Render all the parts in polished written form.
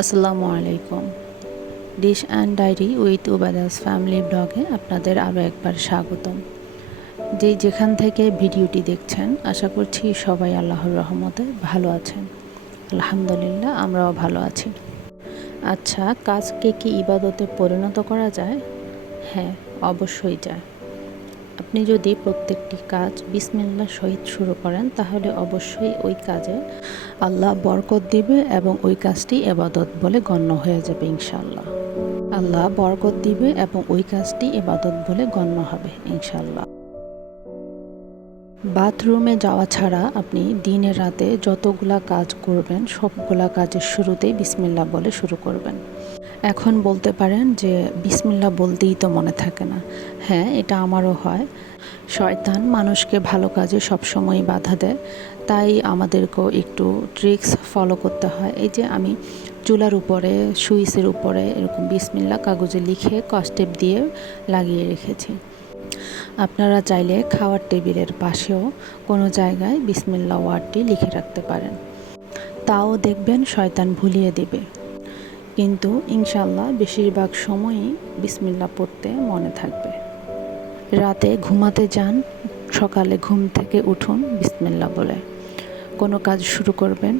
আসসালামু আলাইকুম। Dish and diary with উবাদাস ফ্যামিলি ব্লগে আপনাদের আরও একবার স্বাগতম। যেখান থেকে ভিডিওটি দেখছেন আশা করছি সবাই আল্লাহর রহমতে ভালো আছেন। আলহামদুলিল্লাহ আমরাও ভালো আছি। আচ্ছা, কাজকে কি ইবাদতে পরিণত করা যায়? হ্যাঁ, অবশ্যই যায়। আপনি যদি প্রত্যেকটি কাজ বিসমিল্লাহ সহিত শুরু করেন তাহলে অবশ্যই ওই কাজে আল্লাহ বরকত দিবে এবং ওই কাজটি ইবাদত বলে গণ্য হয়ে যাবে ইনশাআল্লাহ। আল্লাহ বরকত দিবে এবং ওই কাজটি ইবাদত বলে গণ্য হবে ইনশাআল্লাহ। বাথরুমে যাওয়া ছাড়া আপনি দিনে রাতে যতগুলা কাজ করবেন সবগুলা কাজের শুরুতেই বিসমিল্লাহ বলে শুরু করবেন। এখন বলতে পারেন যে বিসমিল্লাহ বলতেই তো মনে থাকে না। হ্যাঁ, এটা আমারও হয়। শয়তান মানুষকে ভালো কাজে সবসময় বাধা দেয়, তাই আমাদেরকেও একটু ট্রিক্স ফলো করতে হয়। এই যে আমি চুলার উপরে সুইচের উপরে এরকম বিসমিল্লাহ কাগজে লিখে কস্টেপ দিয়ে লাগিয়ে রেখেছি। আপনারা চাইলে খাওয়ার টেবিলের পাশেও কোনো জায়গায় বিসমিল্লাহ ওয়ার্ডটি লিখে রাখতে পারেন, তাও দেখবেন শয়তান ভুলিয়ে দেবে। কিন্তু ইনশাল্লাহ বেশিরভাগ সময়ই বিসমিল্লাহ পড়তে মনে থাকবে। রাতে ঘুমাতে যান, সকালে ঘুম থেকে উঠুন বিসমিল্লাহ বলে। কোনো কাজ শুরু করবেন,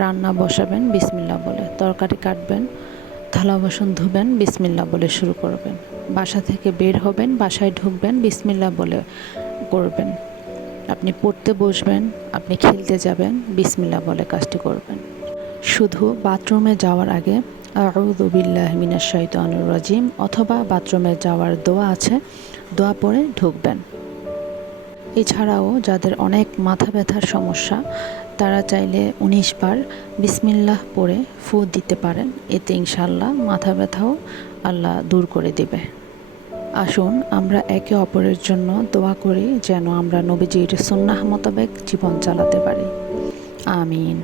রান্না বসাবেন বিসমিল্লাহ বলে, তরকারি কাটবেন, থালা বাসন ধুবেন বিসমিল্লাহ বলে শুরু করবেন, বাসা থেকে বের হবেন, বাসায় ঢুকবেন বিসমিল্লাহ বলে করবেন। আপনি পড়তে বসবেন, আপনি খেলতে যাবেন বিসমিল্লাহ বলে কাজটি করবেন। শুধু বাথরুমে যাওয়ার আগে আউযু বিল্লাহি মিনাশ শাইতানির রাজিম অথবা বাথরুমে যাওয়ার দোয়া আছে, দোয়া পড়ে ঢুকবেন। এছাড়াও যাদের অনেক মাথা ব্যথার সমস্যা তারা চাইলে 19 বার বিসমিল্লাহ পড়ে ফু দিতে পারেন, এতে ইনশাআল্লাহ মাথা ব্যথাও আল্লাহ দূর করে দেবে। আসুন আমরা একে অপরের জন্য দোয়া করি যেন আমরা নবীজির সুন্নাহ মোতাবেক জীবন চালাতে পারি। আমিন।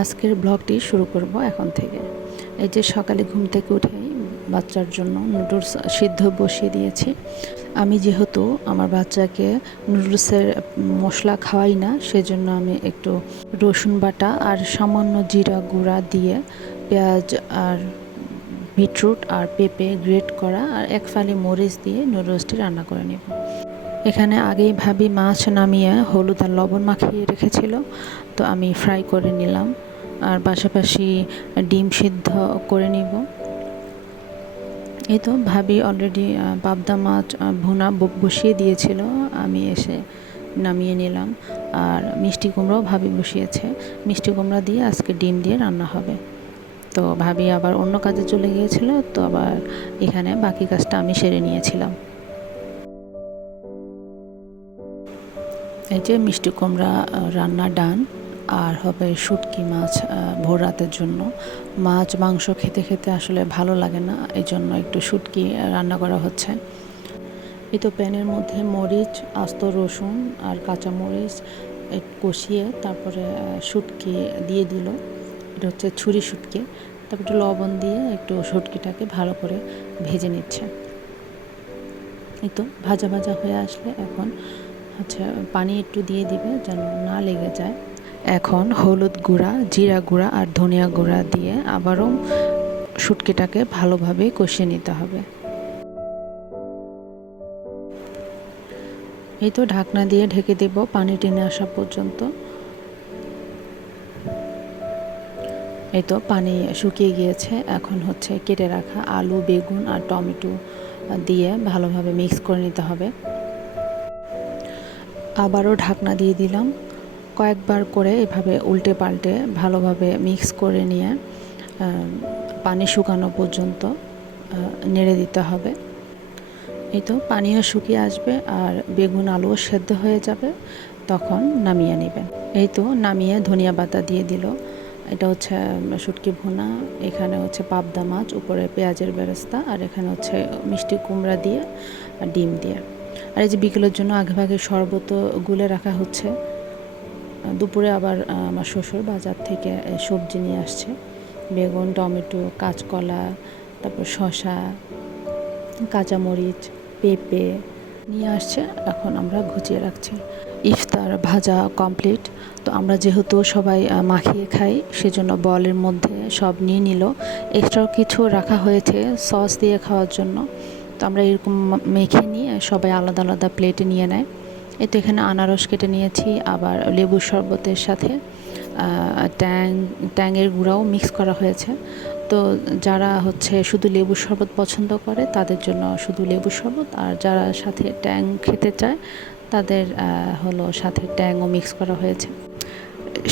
আজকের ব্লগটি শুরু করব এখন থেকে। এই যে সকালে ঘুম থেকে উঠেই বাচ্চার জন্য নুডলস সিদ্ধ বসিয়ে দিয়েছি। আমি যেহেতু আমার বাচ্চাকে নুডলসের মশলা খাওয়াই না, সেজন্য আমি একটু রসুন বাটা আর সামান্য জিরা গুঁড়া দিয়ে পেঁয়াজ আর বিটরুট আর পেঁপে গ্রেট করা আর এক ফালি মরিচ দিয়ে নুডলসটি রান্না করে নেব। এখানে আগেই ভাবি মাছ নামিয়ে হলুদ আর লবণ মাখিয়ে রেখেছিল, তো আমি ফ্রাই করে নিলাম আর পাশাপাশি ডিম সিদ্ধ করে নিব। এই তো ভাবি অলরেডি পাবদা মাছ ভুনা বসিয়ে দিয়েছিল, আমি এসে নামিয়ে নিলাম। আর মিষ্টি কুমড়াও ভাবি বসিয়েছে, মিষ্টি কুমড়া দিয়ে আজকে ডিম দিয়ে রান্না হবে। তো ভাবি আবার অন্য কাজে চলে গিয়েছিল, তো আবার এখানে বাকি কাজটা আমি সেরে নিয়েছিলাম। এই যে মিষ্টি কুমড়া রান্না ডান। আর হবে শুটকি মাছ ভোর রাতের জন্য। মাছ মাংস খেতে খেতে আসলে ভালো লাগে না, এই জন্য একটু শুটকি রান্না করা হচ্ছে। এই তো প্যানের মধ্যে মরিচ, আস্ত রসুন আর কাঁচা মরিচ কষিয়ে তারপরে শুটকি দিয়ে দিল। এটা হচ্ছে ছুরি শুটকি। তারপর একটু লবণ দিয়ে একটু শুটকিটাকে ভালো করে ভেজে নিচ্ছে। এই তো ভাজা ভাজা হয়ে আসলে এখন আচ্ছা পানি একটু দিয়ে দিবে যেন না লেগে যায়। এখন হলুদ গুঁড়া, জিরা গুঁড়া আর ধনিয়া গুঁড়া দিয়ে আবারও শুটকিটাকে ভালোভাবে কষিয়ে নিতে হবে। এই তো ঢাকনা দিয়ে ঢেকে দেব পানি টেনে আসা পর্যন্ত। এই তো পানি শুকিয়ে গিয়েছে। এখন হচ্ছে কেটে রাখা আলু, বেগুন আর টমেটো দিয়ে ভালোভাবে মিক্স করে নিতে হবে। আবারও ঢাকনা দিয়ে দিলাম। কয়েকবার করে এভাবে উল্টে পাল্টে ভালোভাবে মিক্স করে নিয়ে পানি শুকানো পর্যন্ত নেড়ে দিতে হবে। এই তো পানিও শুকিয়ে আসবে আর বেগুন আলুও সেদ্ধ হয়ে যাবে, তখন নামিয়ে নেবেন। এই তো নামিয়ে ধনিয়া পাতা দিয়ে দিল। এটা হচ্ছে শুটকি ভুনা, এখানে হচ্ছে পাবদা মাছ, উপরে পেঁয়াজের বেরেস্তা, আর এখানে হচ্ছে মিষ্টি কুমড়া দিয়ে আর ডিম দিয়ে। আর এই যে বিকেলের জন্য আগেভাগে শরবত গুলে রাখা হচ্ছে। দুপুরে আবার আমার শ্বশুর বাজার থেকে সবজি নিয়ে আসছে, বেগুন, টমেটো, কাঁচকলা, তারপর শসা, কাঁচামরিচ, পেঁপে নিয়ে আসছে। এখন আমরা গুছিয়ে রাখছি। ইফতার ভাজা কমপ্লিট। তো আমরা যেহেতু সবাই মাখিয়ে খাই, সেজন্য বলের মধ্যে সব নিয়ে নিল। এক্সট্রা কিছু রাখা হয়েছে সস দিয়ে খাওয়ার জন্য। তো আমরা এরকম মেখে নিয়ে সবাই আলাদা আলাদা প্লেটে নিয়ে নেয়। এই তো এখানে আনারস কেটে নিয়েছি, আবার লেবুর শরবতের সাথে ট্যাংয়ের গুঁড়াও মিক্স করা হয়েছে। তো যারা হচ্ছে শুধু লেবুর শরবত পছন্দ করে তাদের জন্য শুধু লেবুর শরবত, আর যারা সাথে ট্যাং খেতে চায় তাদের হলো সাথে ট্যাংও মিক্স করা হয়েছে।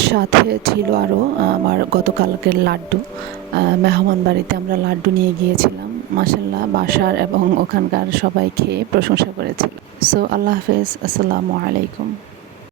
সাথে ছিল আরও আমার গতকালকের লাড্ডু। মেহমান বাড়িতে আমরা লাড্ডু নিয়ে গিয়েছিলাম, মাশাল্লাহ বাসার এবং ওখানকার সবাই খেয়ে প্রশংসা করেছিল। সো আল্লাহ হাফেজ, আসসালামু আলাইকুম।